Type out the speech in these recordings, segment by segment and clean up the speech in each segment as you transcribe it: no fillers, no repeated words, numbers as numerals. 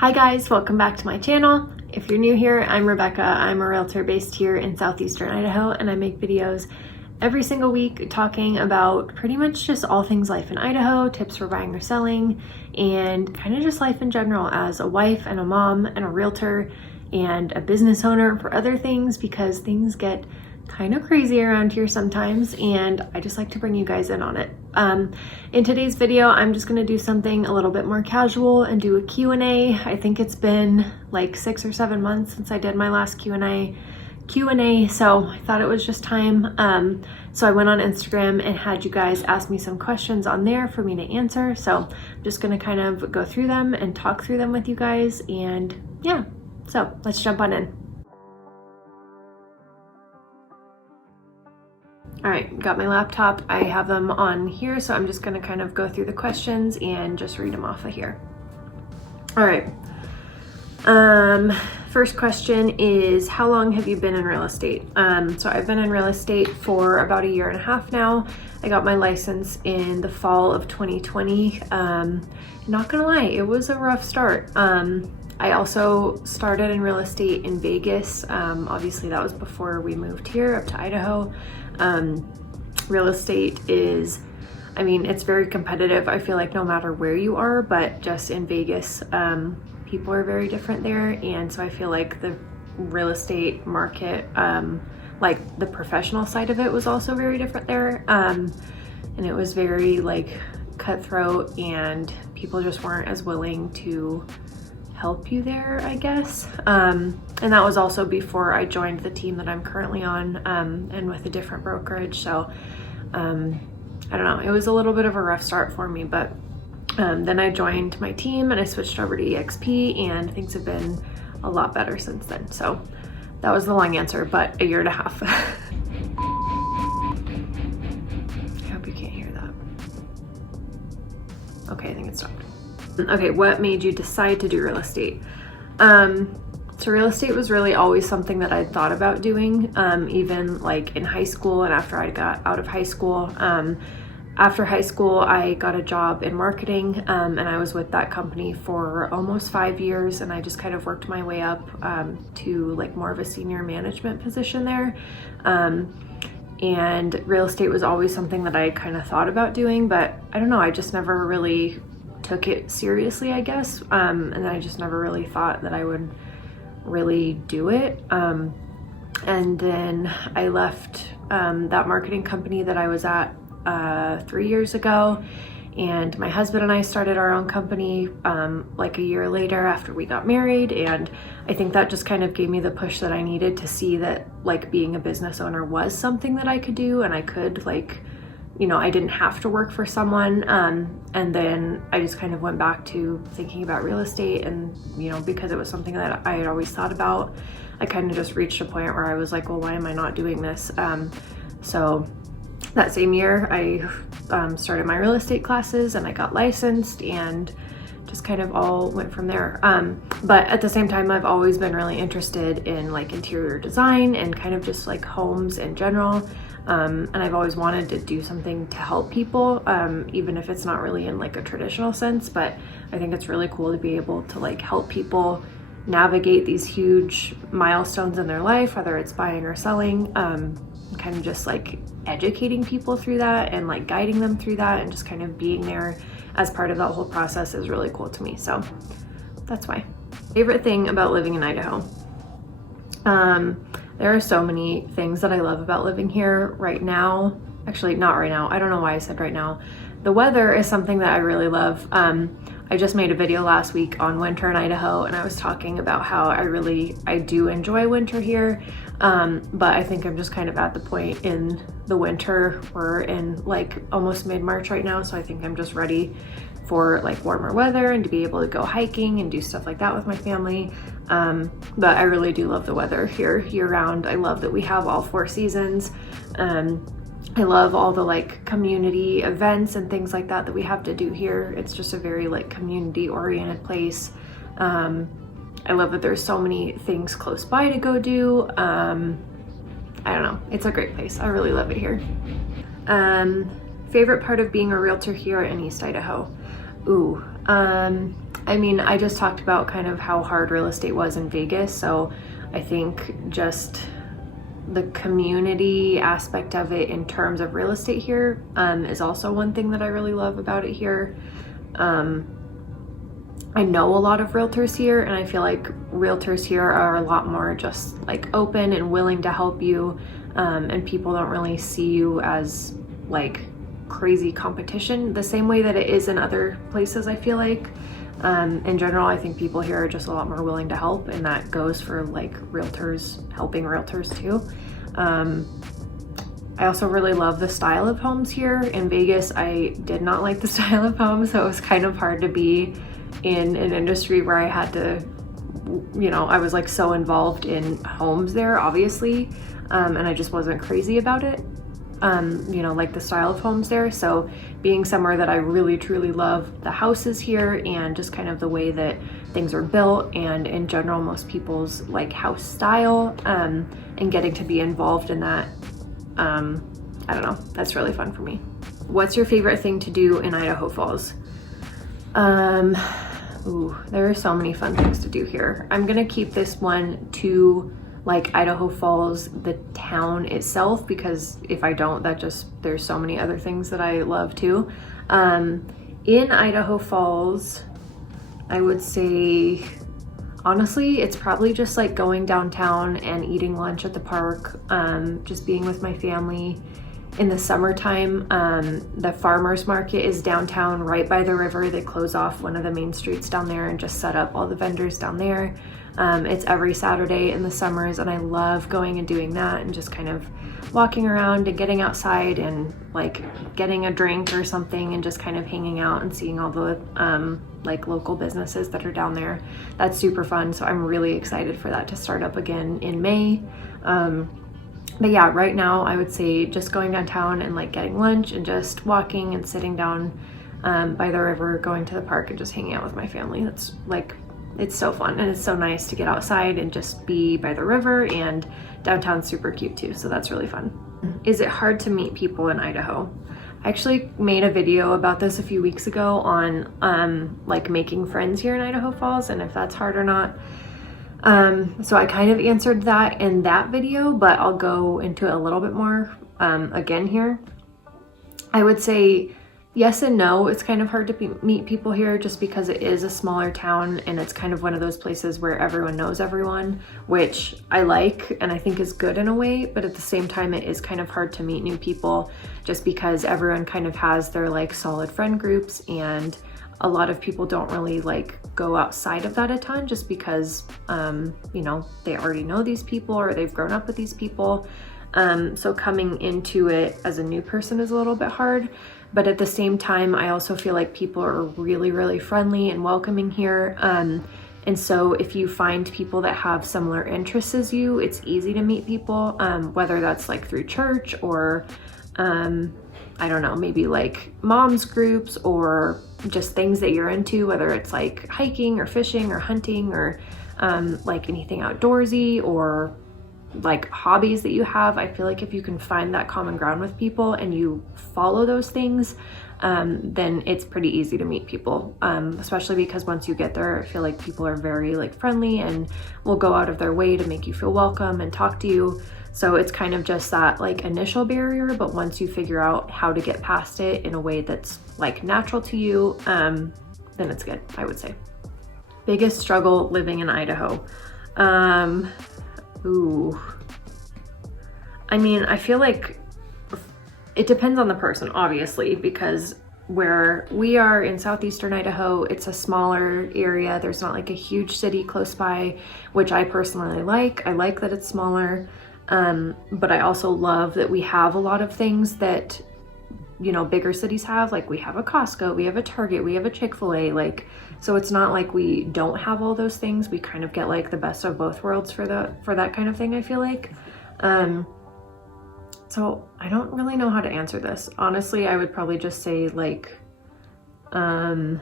Hi guys, welcome back to my channel. If you're new here, I'm Rebecca. I'm a realtor based here in southeastern Idaho, and I make videos every single week talking about pretty much just all things life in Idaho, tips for buying or selling, and kind of just life in general as a wife and a mom and a realtor and a business owner for other things, because things get kind of crazy around here sometimes, and I just like to bring you guys in on it. In today's video, I'm just going to do something a little bit more casual and do a Q&A. I think it's been like 6 or 7 months since I did my last Q&A, so I thought it was just time. So I went on Instagram and had you guys ask me some questions on there for me to answer. So I'm just going to kind of go through them and talk through them with you guys, and yeah, so let's jump on in. All right, got my laptop. I have them on here, so I'm just gonna kind of go through the questions and just read them off of here. All right. First question is, how long have you been in real estate? So I've been in real estate for about 1.5 years now. I got my license in the fall of 2020. Not gonna lie, it was a rough start. I also started in real estate in Vegas. Obviously that was before we moved here up to Idaho. Real estate is, I mean, it's very competitive. I feel like no matter where you are, but just in Vegas, people are very different there. And so I feel like the real estate market, like the professional side of it, was also very different there. And it was very like cutthroat, and people just weren't as willing to help you there, I guess. And that was also before I joined the team that I'm currently on, and with a different brokerage. So I don't know, it was a little bit of a rough start for me, but then I joined my team and I switched over to EXP, and things have been a lot better since then. So that was the long answer, but 1.5 years. I hope you can't hear that. Okay, I think it stopped. Okay, what made you decide to do real estate? So real estate was really always something that I'd thought about doing, even like in high school and after I got out of high school. After high school, I got a job in marketing, and I was with that company for almost 5 years, and I just kind of worked my way up to like more of a senior management position there. And real estate was always something that I kind of thought about doing, but I don't know, I just never really took it seriously, I guess. And I just never really thought that I would really do it. And then I left that marketing company that I was at 3 years ago, and my husband and I started our own company like 1 year later after we got married. And I think that just kind of gave me the push that I needed to see that like being a business owner was something that I could do, and I could like, you know, I didn't have to work for someone. And then I just kind of went back to thinking about real estate, and, you know, because it was something that I had always thought about, I kind of just reached a point where I was like, well, why am I not doing this? So that same year I started my real estate classes and I got licensed, and just kind of all went from there. But at the same time, I've always been really interested in like interior design and kind of just like homes in general. And I've always wanted to do something to help people, even if it's not really in like a traditional sense, but I think it's really cool to be able to like help people navigate these huge milestones in their life, whether it's buying or selling, kind of just like educating people through that and like guiding them through that, and just kind of being there as part of that whole process is really cool to me. So that's why. Favorite thing about living in Idaho. There are so many things that I love about living here right now. Actually, not right now. I don't know why I said right now. The weather is something that I really love. I just made a video last week on winter in Idaho, and I was talking about how I do enjoy winter here. But I think I'm just kind of at the point in the winter. We're in like almost mid-March right now, so I think I'm just ready for like warmer weather and to be able to go hiking and do stuff like that with my family. But I really do love the weather here year-round. I love that we have all 4 seasons. I love all the like community events and things like that we have to do here. It's just a very like community oriented place. I love that there's so many things close by to go do. I don't know, it's a great place. I really love it here. Favorite part of being a realtor here in East Idaho? I I mean, I just talked about kind of how hard real estate was in Vegas, so I think just the community aspect of it in terms of real estate here is also one thing that I really love about it here. I know a lot of realtors here, and I feel like realtors here are a lot more just like open and willing to help you, and people don't really see you as like crazy competition the same way that it is in other places. I feel like in general, I think people here are just a lot more willing to help, and that goes for like realtors helping realtors too. I also really love the style of homes here. In Vegas, I did not like the style of homes, so it was kind of hard to be in an industry where I had to, you know, I was like so involved in homes there, obviously, and I just wasn't crazy about it, you know, like the style of homes there. So being somewhere that I really truly love the houses here and just kind of the way that things are built, and in general most people's like house style, and getting to be involved in that, I don't know, that's really fun for me. What's your favorite thing to do in Idaho Falls? There are so many fun things to do here. I'm gonna keep this one to like Idaho Falls, the town itself, because if I don't, there's so many other things that I love too. In Idaho Falls, I would say, honestly, it's probably just like going downtown and eating lunch at the park, just being with my family. In the summertime, the farmers market is downtown right by the river. They close off one of the main streets down there and just set up all the vendors down there. It's every Saturday in the summers, and I love going and doing that and just kind of walking around and getting outside and like getting a drink or something and just kind of hanging out and seeing all the like local businesses that are down there. That's super fun. So I'm really excited for that to start up again in May. But yeah, right now I would say just going downtown and like getting lunch and just walking and sitting down by the river, going to the park and just hanging out with my family. That's like, it's so fun, and it's so nice to get outside and just be by the river, and downtown's super cute too, so that's really fun. Is it hard to meet people in Idaho? I actually made a video about this a few weeks ago on like making friends here in Idaho Falls and if that's hard or not. So I kind of answered that in that video, but I'll go into it a little bit more again here. I would say yes and no. It's kind of hard to meet people here just because it is a smaller town, and it's kind of one of those places where everyone knows everyone, which I like and I think is good in a way, but at the same time it is kind of hard to meet new people just because everyone kind of has their like solid friend groups, and a lot of people don't really like go outside of that a ton just because, you know, they already know these people or they've grown up with these people. So coming into it as a new person is a little bit hard, but at the same time, I also feel like people are really, really friendly and welcoming here. And so if you find people that have similar interests as you, it's easy to meet people, whether that's like through church or, I don't know, maybe like moms groups or just things that you're into, whether it's like hiking or fishing or hunting or like anything outdoorsy or like hobbies that you have. I feel like if you can find that common ground with people and you follow those things, then it's pretty easy to meet people, especially because once you get there, I feel like people are very like friendly and will go out of their way to make you feel welcome and talk to you. So it's kind of just that like initial barrier, but once you figure out how to get past it in a way that's like natural to you, then it's good, I would say. Biggest struggle living in Idaho. I mean, I feel like it depends on the person, obviously, because where we are in southeastern Idaho, it's a smaller area. There's not like a huge city close by, which I personally like. I like that it's smaller, but I also love that we have a lot of things that, you know, bigger cities have. Like we have a Costco, we have a Target, we have a Chick-fil-A, like, so it's not like we don't have all those things. We kind of get like the best of both worlds for that kind of thing, I feel like. So I don't really know how to answer this. Honestly, I would probably just say like not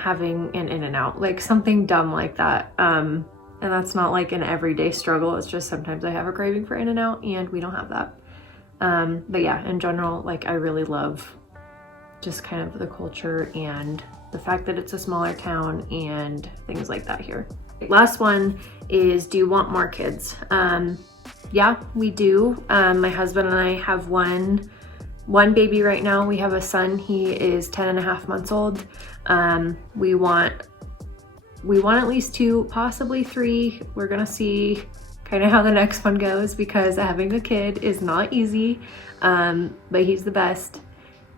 having an In-N-Out, like something dumb like that. And that's not like an everyday struggle. It's just sometimes I have a craving for In-N-Out and we don't have that. But yeah, in general, like I really love just kind of the culture and the fact that it's a smaller town and things like that here. Last one is, do you want more kids? Yeah, we do. My husband and I have one baby right now. We have a son. He is 10.5 months old. We want at least 2, possibly 3. We're gonna see kind of how the next one goes, because having a kid is not easy, but he's the best.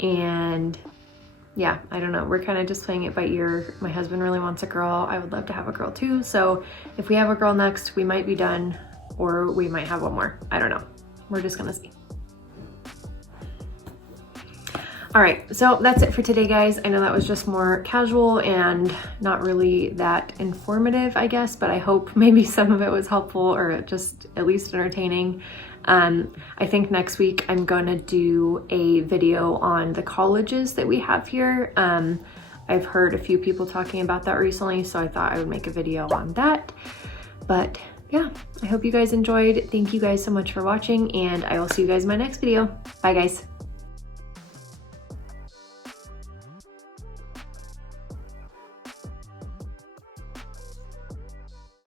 And yeah, I don't know, we're kind of just playing it by ear. My husband really wants a girl. I would love to have a girl too. So if we have a girl next, we might be done, or we might have one more. I don't know. We're just gonna see. All right, so that's it for today, guys. I know that was just more casual and not really that informative, I guess, but I hope maybe some of it was helpful or just at least entertaining. I think next week I'm gonna do a video on the colleges that we have here. I've heard a few people talking about that recently, so I thought I would make a video on that. But yeah, I hope you guys enjoyed. Thank you guys so much for watching, and I will see you guys in my next video. Bye, guys.